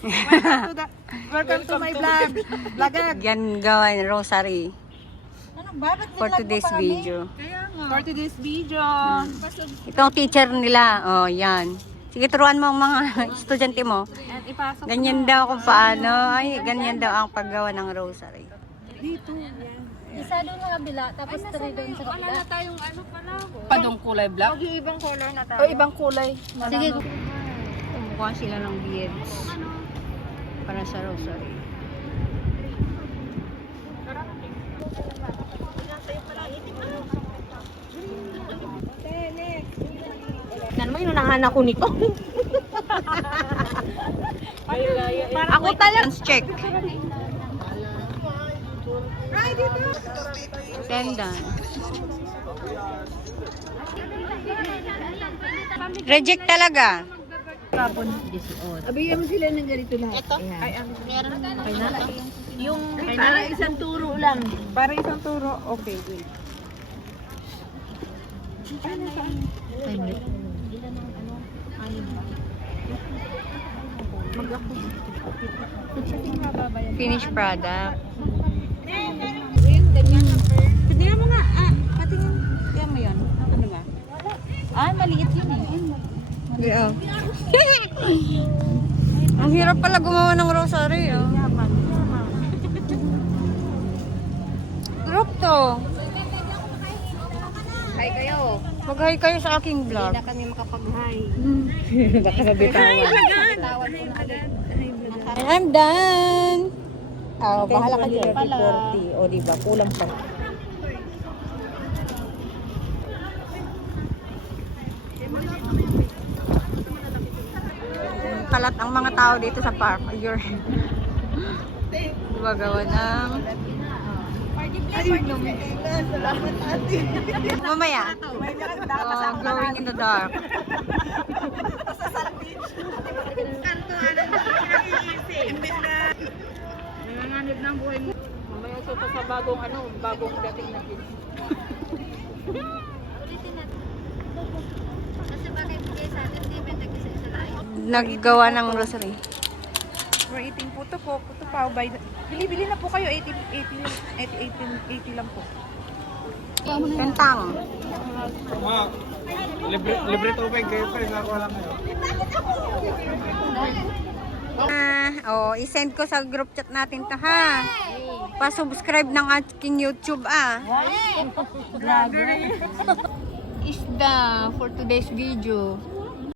Welcome to my vlog. Vlogger. Yan gawin, rosary. Bakit For today's video. For today's video. Ito ang teacher nila. Oh, yan. Sige, turuan mo ang mga estudyante mo. Ganyan daw kung paano. Ay, ganyan daw ang paggawa ng rosary. Dito. Isa doon sa kabila, tapos 3 doon sa kabila. Wala tayong ano pala. Padong kulay black? Mag-iibang color na tayo. O ibang kulay. Sige. Kumukuha sila ng beads para sa rosary. Nan mo yung nahanak ko nito. Ako talaga. Check. Pendant. Reject talaga. Abigyan mo sila ng ganito lahat. Ito? Ay, meron na. Yung para isang turo lang. Para isang turo? Okay, wait. Finished product. Tignan mo nga. Patingin. Tignan mo yun. Ano ba? Maliit yun eh. Yeah. Ang hirap pala gumawa ng rosary. Oh. Group to. Hi kayo. Mag-hi kayo sa aking vlog. Hindi na kami makapag-hi. Baka mabitawan. Tawad ko na agad. I'm done. Oh, bahala ka dyan. 40. O, diba? Kulang pa. Kalat ang mga tao dito sa park. You're gumagawa ng mamaya. Glowing in the dark. Nanganganib ng buhay mo. Mamaya sa bagong dating na din. Kasi bakit bigay sa atin, di ba nag-isa-isa tayo? Naggawa ng rosary. We're eating puto po. Puto pa. Bili-bili na po kayo. 80 lang po. Kentang. Libre tubig kayo pa, ako lang kayo. I-send ko sa group chat natin to ha. Pa-subscribe ng aking YouTube Vlogger. Isda for today's video.